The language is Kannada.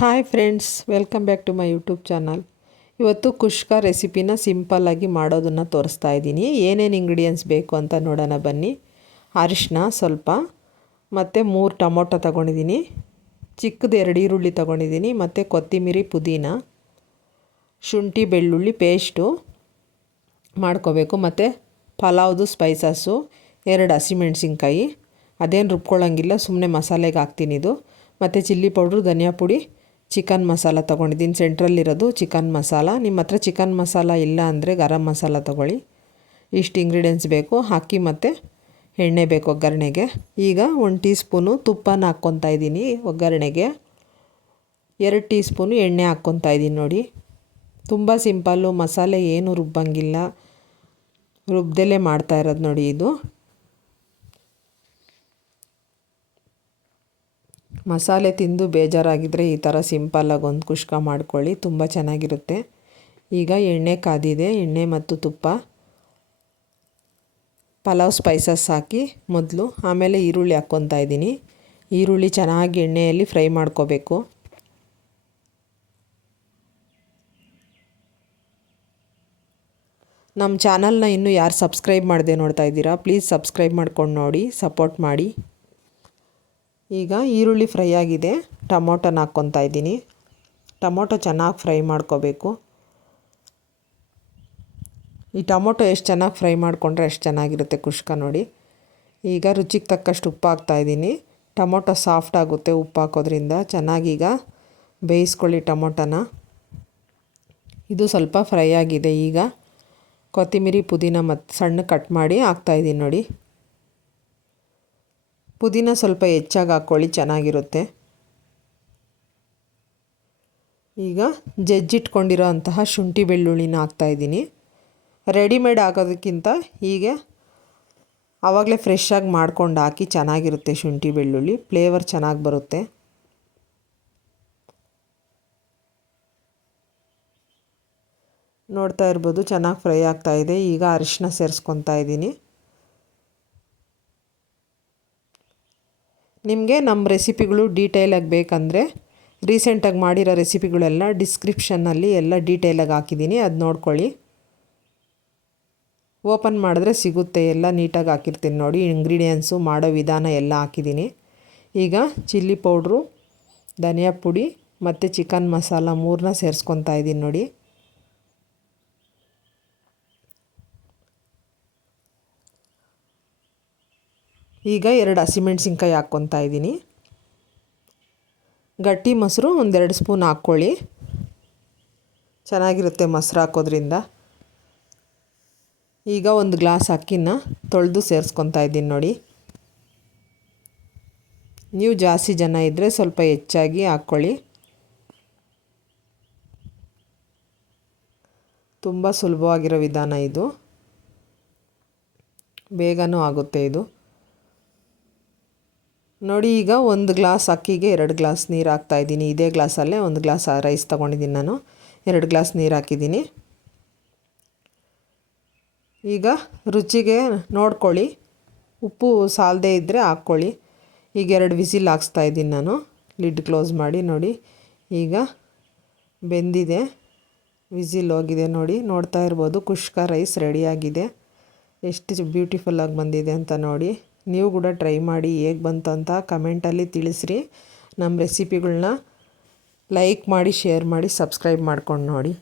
Hi friends, welcome back to my YouTube channel. ಇವತ್ತು ಕುಷ್ಕ ರೆಸಿಪಿನ ಸಿಂಪಲ್ಲಾಗಿ ಮಾಡೋದನ್ನು ತೋರಿಸ್ತಾ ಇದ್ದೀನಿ. ಏನೇನು ಇಂಗ್ರೀಡಿಯೆಂಟ್ಸ್ ಬೇಕು ಅಂತ ನೋಡೋಣ ಬನ್ನಿ. ಅರಿಶಿನ ಸ್ವಲ್ಪ, ಮತ್ತು 3 ಟೊಮೊಟೊ ತೊಗೊಂಡಿದ್ದೀನಿ, ಚಿಕ್ಕದು 2 ಈರುಳ್ಳಿ ತೊಗೊಂಡಿದ್ದೀನಿ, ಮತ್ತು ಕೊತ್ತಂಬರಿ, ಪುದೀನ, ಶುಂಠಿ ಬೆಳ್ಳುಳ್ಳಿ ಪೇಸ್ಟು ಮಾಡ್ಕೋಬೇಕು, ಮತ್ತು ಪಲಾವ್ದು ಸ್ಪೈಸಸ್ಸು, 2 ಹಸಿಮೆಣ್ಸಿನ್ಕಾಯಿ, ಅದೇನು ರುಬ್ಕೊಳ್ಳೋಂಗಿಲ್ಲ, ಸುಮ್ಮನೆ ಮಸಾಲೆಗೆ ಹಾಕ್ತೀನಿ ಇದು, ಮತ್ತು ಚಿಲ್ಲಿ ಪೌಡ್ರು, ಧನಿಯಾ ಪುಡಿ, ಚಿಕನ್ ಮಸಾಲ ತೊಗೊಂಡಿದ್ದೀನಿ. ಸೆಂಟ್ರಲ್ಲಿರೋದು ಚಿಕನ್ ಮಸಾಲ. ನಿಮ್ಮ ಹತ್ರ ಚಿಕನ್ ಮಸಾಲ ಇಲ್ಲ ಅಂದರೆ ಗರಂ ಮಸಾಲ ತೊಗೊಳ್ಳಿ. ಇಷ್ಟು ಇಂಗ್ರೀಡಿಯೆಂಟ್ಸ್ ಬೇಕು. ಅಕ್ಕಿ ಮತ್ತು ಎಣ್ಣೆ ಬೇಕು ಒಗ್ಗರಣೆಗೆ. ಈಗ 1 ಟೀ ಸ್ಪೂನು ತುಪ್ಪನ ಹಾಕ್ಕೊತಾ ಇದ್ದೀನಿ ಒಗ್ಗರಣೆಗೆ. 2 ಟೀ ಸ್ಪೂನು ಎಣ್ಣೆ ಹಾಕ್ಕೊತಾ ಇದ್ದೀನಿ ನೋಡಿ. ತುಂಬ ಸಿಂಪಲ್ಲು, ಮಸಾಲೆ ಏನು ರುಬ್ಬಂಗಿಲ್ಲ, ರುಬ್ದಲ್ಲೇ ಮಾಡ್ತಾ ಇರೋದು ನೋಡಿ ಇದು. ಮಸಾಲೆ ತಿಂದು ಬೇಜಾರಾಗಿದ್ದರೆ ಈ ಥರ ಸಿಂಪಲ್ಲಾಗಿ ಒಂದು ಕುಷ್ಕ ಮಾಡ್ಕೊಳ್ಳಿ, ತುಂಬ ಚೆನ್ನಾಗಿರುತ್ತೆ. ಈಗ ಎಣ್ಣೆ ಕಾದಿದೆ, ಎಣ್ಣೆ ಮತ್ತು ತುಪ್ಪ, ಪಲಾವ್ ಸ್ಪೈಸಸ್ ಹಾಕಿ ಮೊದಲು, ಆಮೇಲೆ ಈರುಳ್ಳಿ ಹಾಕ್ಕೊತಾ ಇದ್ದೀನಿ. ಈರುಳ್ಳಿ ಚೆನ್ನಾಗಿ ಎಣ್ಣೆಯಲ್ಲಿ ಫ್ರೈ ಮಾಡ್ಕೋಬೇಕು. ನಮ್ಮ ಚಾನಲ್ನ ಇನ್ನೂ ಯಾರು ಸಬ್ಸ್ಕ್ರೈಬ್ ಮಾಡದೆ ನೋಡ್ತಾ ಇದ್ದೀರಾ, ಪ್ಲೀಸ್ ಸಬ್ಸ್ಕ್ರೈಬ್ ಮಾಡ್ಕೊಂಡು ನೋಡಿ, ಸಪೋರ್ಟ್ ಮಾಡಿ. ಈಗ ಈರುಳ್ಳಿ ಫ್ರೈ ಆಗಿದೆ, ಟೊಮೊಟೊನ ಹಾಕ್ಕೊತಾ ಇದ್ದೀನಿ. ಟೊಮೊಟೊ ಚೆನ್ನಾಗಿ ಫ್ರೈ ಮಾಡ್ಕೋಬೇಕು. ಈ ಟೊಮೊಟೊ ಎಷ್ಟು ಚೆನ್ನಾಗಿ ಫ್ರೈ ಮಾಡಿಕೊಂಡ್ರೆ ಅಷ್ಟು ಚೆನ್ನಾಗಿರುತ್ತೆ ಕುಷ್ಕ ನೋಡಿ. ಈಗ ರುಚಿಗೆ ತಕ್ಕಷ್ಟು ಉಪ್ಪು ಹಾಕ್ತಾಯಿದ್ದೀನಿ. ಟೊಮೊಟೊ ಸಾಫ್ಟ್ ಆಗುತ್ತೆ ಉಪ್ಪು ಹಾಕೋದ್ರಿಂದ. ಚೆನ್ನಾಗೀಗ ಬೇಯಿಸ್ಕೊಳ್ಳಿ ಟೊಮೊಟೊನ. ಇದು ಸ್ವಲ್ಪ ಫ್ರೈ ಆಗಿದೆ. ಈಗ ಕೊತ್ತಂಬರಿ, ಪುದೀನ ಮತ್ತು ಸಣ್ಣ ಕಟ್ ಮಾಡಿ ಹಾಕ್ತಾಯಿದ್ದೀನಿ ನೋಡಿ. ಪುದೀನ ಸ್ವಲ್ಪ ಹೆಚ್ಚಾಗಿ ಹಾಕ್ಕೊಳ್ಳಿ, ಚೆನ್ನಾಗಿರುತ್ತೆ. ಈಗ ಜಜ್ಜಿಟ್ಕೊಂಡಿರೋ ಅಂತಹ ಶುಂಠಿ ಬೆಳ್ಳುಳ್ಳಿನ ಹಾಕ್ತಾಯಿದ್ದೀನಿ. ರೆಡಿಮೇಡ್ ಆಗೋದಕ್ಕಿಂತ ಹೀಗೆ ಆವಾಗಲೇ ಫ್ರೆಶ್ಶಾಗಿ ಮಾಡ್ಕೊಂಡು ಹಾಕಿ, ಚೆನ್ನಾಗಿರುತ್ತೆ. ಶುಂಠಿ ಬೆಳ್ಳುಳ್ಳಿ ಫ್ಲೇವರ್ ಚೆನ್ನಾಗಿ ಬರುತ್ತೆ. ನೋಡ್ತಾ ಇರ್ಬೋದು, ಚೆನ್ನಾಗಿ ಫ್ರೈ ಆಗ್ತಾಯಿದೆ. ಈಗ ಅರಿಶಿನ ಸೇರಿಸ್ಕೊತಾ ಇದ್ದೀನಿ. ನಿಮಗೆ ನಮ್ಮ ರೆಸಿಪಿಗಳು ಡೀಟೇಲಾಗಿ ಬೇಕಂದರೆ ರೀಸೆಂಟಾಗಿ ಮಾಡಿರೋ ರೆಸಿಪಿಗಳೆಲ್ಲ ಡಿಸ್ಕ್ರಿಪ್ಷನ್ನಲ್ಲಿ ಎಲ್ಲ ಡೀಟೇಲಾಗಿ ಹಾಕಿದ್ದೀನಿ, ಅದು ನೋಡ್ಕೊಳ್ಳಿ. ಓಪನ್ ಮಾಡಿದ್ರೆ ಸಿಗುತ್ತೆ, ಎಲ್ಲ ನೀಟಾಗಿ ಹಾಕಿರ್ತೀನಿ ನೋಡಿ. ಇಂಗ್ರೀಡಿಯೆಂಟ್ಸು, ಮಾಡೋ ವಿಧಾನ ಎಲ್ಲ ಹಾಕಿದ್ದೀನಿ. ಈಗ ಚಿಲ್ಲಿ ಪೌಡ್ರು, ಧನಿಯಾ ಪುಡಿ ಮತ್ತು ಚಿಕನ್ ಮಸಾಲ 3ನ ಸೇರಿಸ್ಕೊತಾ ಇದ್ದೀನಿ ನೋಡಿ. ಈಗ 2 ಹಸಿಮೆಣ್ಸಿನ್ಕಾಯಿ ಹಾಕ್ಕೊತಾ ಇದ್ದೀನಿ. ಗಟ್ಟಿ ಮೊಸರು 1-2 ಸ್ಪೂನ್ ಹಾಕ್ಕೊಳ್ಳಿ, ಚೆನ್ನಾಗಿರುತ್ತೆ ಮೊಸರು ಹಾಕೋದ್ರಿಂದ. ಈಗ 1 ಗ್ಲಾಸ್ ಅಕ್ಕಿನ ತೊಳೆದು ಸೇರಿಸ್ಕೊತಾ ಇದ್ದೀನಿ ನೋಡಿ. ನೀವು ಜಾಸ್ತಿ ಜನ ಇದ್ದರೆ ಸ್ವಲ್ಪ ಹೆಚ್ಚಾಗಿ ಹಾಕ್ಕೊಳ್ಳಿ. ತುಂಬ ಸುಲಭವಾಗಿರೋ ವಿಧಾನ ಇದು, ಬೇಗನೂ ಆಗುತ್ತೆ ಇದು ನೋಡಿ. ಈಗ 1 ಗ್ಲಾಸ್ ಅಕ್ಕಿಗೆ 2 ಗ್ಲಾಸ್ ನೀರು ಹಾಕ್ತಾಯಿದ್ದೀನಿ. ಇದೇ ಗ್ಲಾಸಲ್ಲೇ 1 ಗ್ಲಾಸ್ ರೈಸ್ ತೊಗೊಂಡಿದ್ದೀನಿ ನಾನು. 2 ಗ್ಲಾಸ್ ನೀರು ಹಾಕಿದ್ದೀನಿ. ಈಗ ರುಚಿಗೆ ನೋಡ್ಕೊಳ್ಳಿ, ಉಪ್ಪು ಸಾಲದೇ ಇದ್ದರೆ ಹಾಕ್ಕೊಳ್ಳಿ. ಈಗ 2 ವಿಸಿಲ್ ಹಾಕ್ಸ್ತಾಯಿದ್ದೀನಿ ನಾನು, ಲಿಡ್ ಕ್ಲೋಸ್ ಮಾಡಿ ನೋಡಿ. ಈಗ ಬೆಂದಿದೆ, ವಿಸಿಲ್ ಹೋಗಿದೆ ನೋಡಿ. ನೋಡ್ತಾ ಇರ್ಬೋದು, ಕುಷ್ಕ ರೈಸ್ ರೆಡಿಯಾಗಿದೆ. ಎಷ್ಟು ಬ್ಯೂಟಿಫುಲ್ಲಾಗಿ ಬಂದಿದೆ ಅಂತ ನೋಡಿ. ನೀವು ಕೂಡ ಟ್ರೈ ಮಾಡಿ, ಹೇಗೆ ಬಂತು ಅಂತ ಕಮೆಂಟಲ್ಲಿ ತಿಳಿಸ್ರಿ. ನಮ್ಮ ರೆಸಿಪಿಗಳನ್ನ ಲೈಕ್ ಮಾಡಿ, ಶೇರ್ ಮಾಡಿ, ಸಬ್ಸ್ಕ್ರೈಬ್ ಮಾಡ್ಕೊಂಡು ನೋಡಿ.